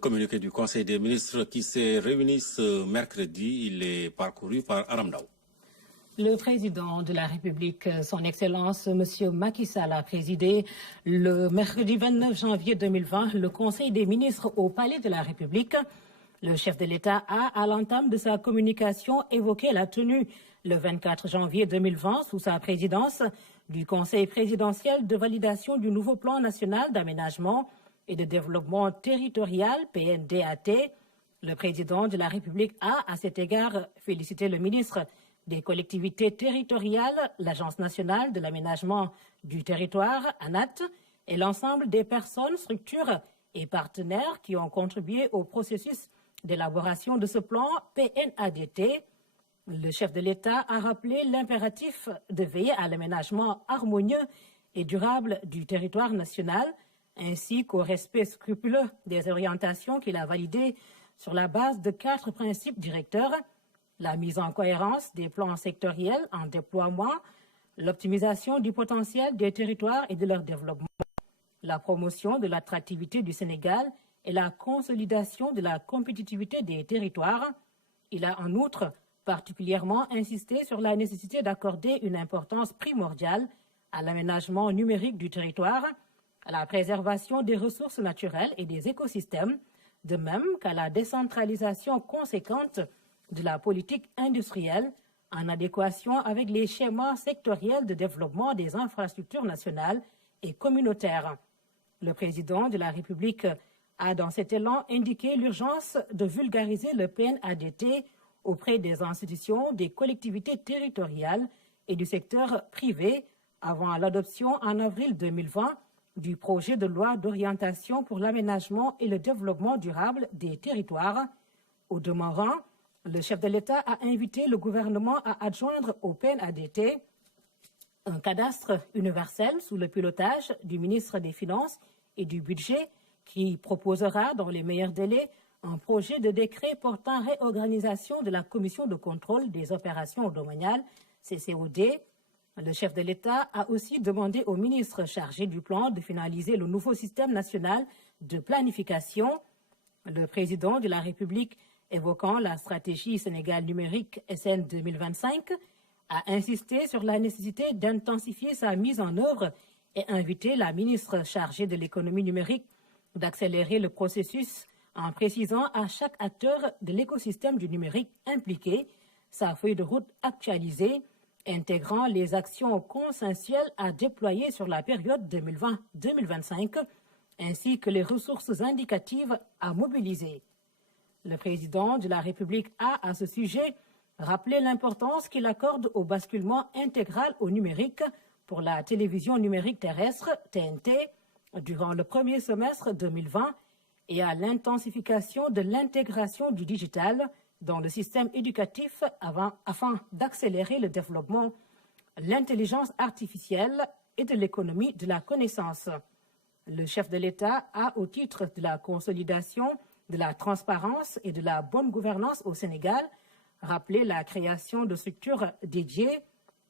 communiqué du Conseil des ministres qui s'est réuni ce mercredi. Il est parcouru par Aram Ndao. Le président de la République, son Excellence, M. Macky Sall, a présidé le mercredi 29 janvier 2020 le Conseil des ministres au Palais de la République. Le chef de l'État a, à l'entame de sa communication, évoqué la tenue le 24 janvier 2020 sous sa présidence du Conseil présidentiel de validation du nouveau plan national d'aménagement et de développement territorial, PNDAT. Le président de la République a, à cet égard, félicité le ministre des collectivités territoriales, l'Agence nationale de l'aménagement du territoire, ANAT, et l'ensemble des personnes, structures et partenaires qui ont contribué au processus d'élaboration de ce plan PNADT. Le chef de l'État a rappelé l'impératif de veiller à l'aménagement harmonieux et durable du territoire national, ainsi qu'au respect scrupuleux des orientations qu'il a validées sur la base de 4 principes directeurs: la mise en cohérence des plans sectoriels en déploiement, l'optimisation du potentiel des territoires et de leur développement, la promotion de l'attractivité du Sénégal et la consolidation de la compétitivité des territoires. Il a en outre particulièrement insisté sur la nécessité d'accorder une importance primordiale à l'aménagement numérique du territoire, à la préservation des ressources naturelles et des écosystèmes, de même qu'à la décentralisation conséquente de la politique industrielle en adéquation avec les schémas sectoriels de développement des infrastructures nationales et communautaires. Le président de la République a, dans cet élan, indiqué l'urgence de vulgariser le PNADT auprès des institutions, des collectivités territoriales et du secteur privé avant l'adoption en avril 2020 du projet de loi d'orientation pour l'aménagement et le développement durable des territoires. Au demeurant, le chef de l'État a invité le gouvernement à adjoindre au PNADT un cadastre universel sous le pilotage du ministre des Finances et du Budget qui proposera dans les meilleurs délais un projet de décret portant réorganisation de la Commission de contrôle des opérations domaniales, CCOD. Le chef de l'État a aussi demandé au ministre chargé du plan de finaliser le nouveau système national de planification. Le président de la République, évoquant la stratégie Sénégal numérique SN 2025, a insisté sur la nécessité d'intensifier sa mise en œuvre et invité la ministre chargée de l'économie numérique d'accélérer le processus en précisant à chaque acteur de l'écosystème du numérique impliqué sa feuille de route actualisée, intégrant les actions consensuelles à déployer sur la période 2020-2025, ainsi que les ressources indicatives à mobiliser. Le président de la République a, à ce sujet, rappelé l'importance qu'il accorde au basculement intégral au numérique pour la télévision numérique terrestre, TNT, durant le premier semestre 2020 et à l'intensification de l'intégration du digital dans le système éducatif afin d'accélérer le développement, l'intelligence artificielle et de l'économie de la connaissance. Le chef de l'État a, au titre de la consolidation de la transparence et de la bonne gouvernance au Sénégal, rappelé la création de structures dédiées,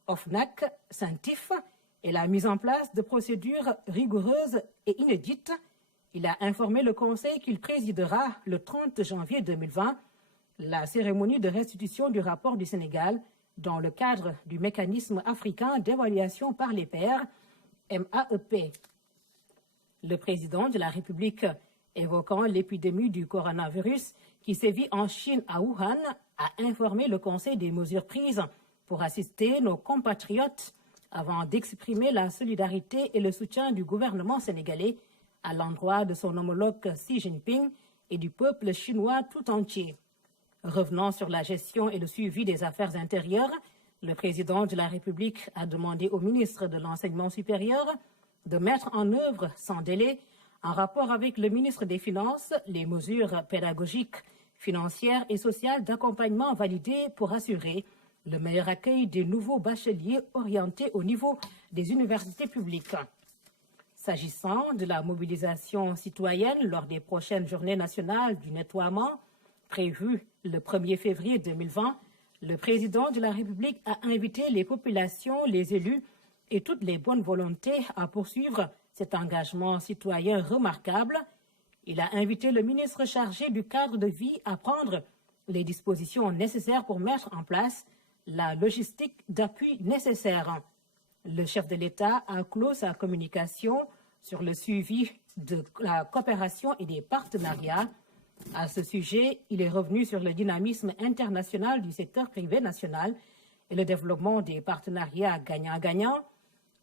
OFNAC, CENTIF, et la mise en place de procédures rigoureuses et inédites. Il a informé le Conseil qu'il présidera le 30 janvier 2020 la cérémonie de restitution du rapport du Sénégal dans le cadre du mécanisme africain d'évaluation par les pairs, MAEP. Le président de la République, évoquant l'épidémie du coronavirus qui sévit en Chine à Wuhan, a informé le Conseil des mesures prises pour assister nos compatriotes avant d'exprimer la solidarité et le soutien du gouvernement sénégalais à l'endroit de son homologue Xi Jinping et du peuple chinois tout entier. Revenant sur la gestion et le suivi des affaires intérieures, le président de la République a demandé au ministre de l'Enseignement supérieur de mettre en œuvre sans délai, en rapport avec le ministre des Finances, les mesures pédagogiques, financières et sociales d'accompagnement validées pour assurer le meilleur accueil des nouveaux bacheliers orientés au niveau des universités publiques. S'agissant de la mobilisation citoyenne lors des prochaines journées nationales du nettoiement, prévues le 1er février 2020, le président de la République a invité les populations, les élus et toutes les bonnes volontés à poursuivre cet engagement citoyen remarquable. Il a invité le ministre chargé du cadre de vie à prendre les dispositions nécessaires pour mettre en place la logistique d'appui nécessaire. Le chef de l'État a clos sa communication sur le suivi de la coopération et des partenariats. À ce sujet, il est revenu sur le dynamisme international du secteur privé national et le développement des partenariats gagnant-gagnant.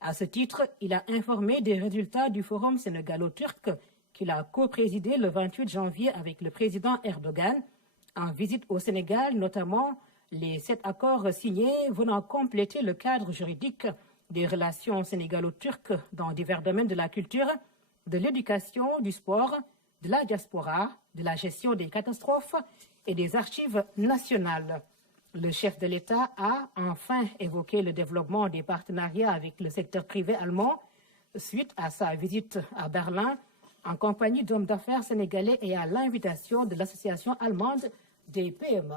À ce titre, il a informé des résultats du Forum sénégalo-turc qu'il a co-présidé le 28 janvier avec le président Erdogan en visite au Sénégal, notamment les 7 accords signés venant compléter le cadre juridique des relations sénégalo-turques dans divers domaines de la culture, de l'éducation, du sport, de la diaspora, de la gestion des catastrophes et des archives nationales. Le chef de l'État a enfin évoqué le développement des partenariats avec le secteur privé allemand suite à sa visite à Berlin en compagnie d'hommes d'affaires sénégalais et à l'invitation de l'Association allemande des PME.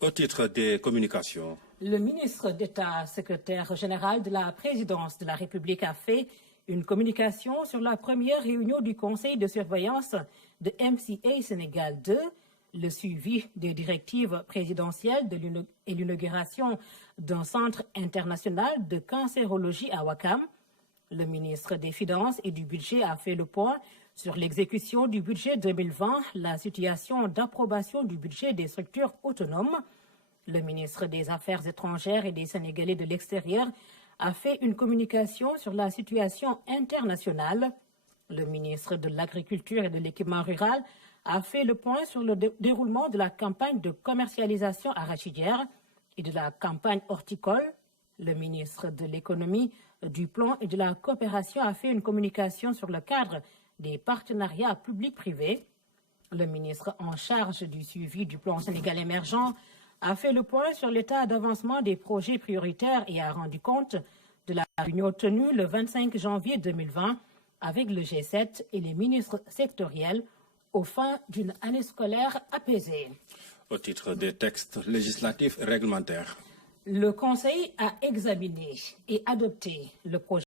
Au titre des communications, le ministre d'État, secrétaire général de la présidence de la République, a fait une communication sur la première réunion du Conseil de surveillance de MCA Sénégal 2, le suivi des directives présidentielles et l'inauguration d'un centre international de cancérologie à Ouakam. Le ministre des Finances et du Budget a fait le point sur l'exécution du budget 2020, la situation d'approbation du budget des structures autonomes. Le ministre des Affaires étrangères et des Sénégalais de l'extérieur a fait une communication sur la situation internationale. Le ministre de l'Agriculture et de l'Équipement rural a fait le point sur le déroulement de la campagne de commercialisation arachidière et de la campagne horticole. Le ministre de l'Économie, du Plan et de la Coopération a fait une communication sur le cadre des partenariats publics-privés. Le ministre en charge du suivi du plan Sénégal émergent a fait le point sur l'état d'avancement des projets prioritaires et a rendu compte de la réunion tenue le 25 janvier 2020 avec le G7 et les ministres sectoriels aux fins d'une année scolaire apaisée. Au titre des textes législatifs et réglementaires, le Conseil a examiné et adopté le projet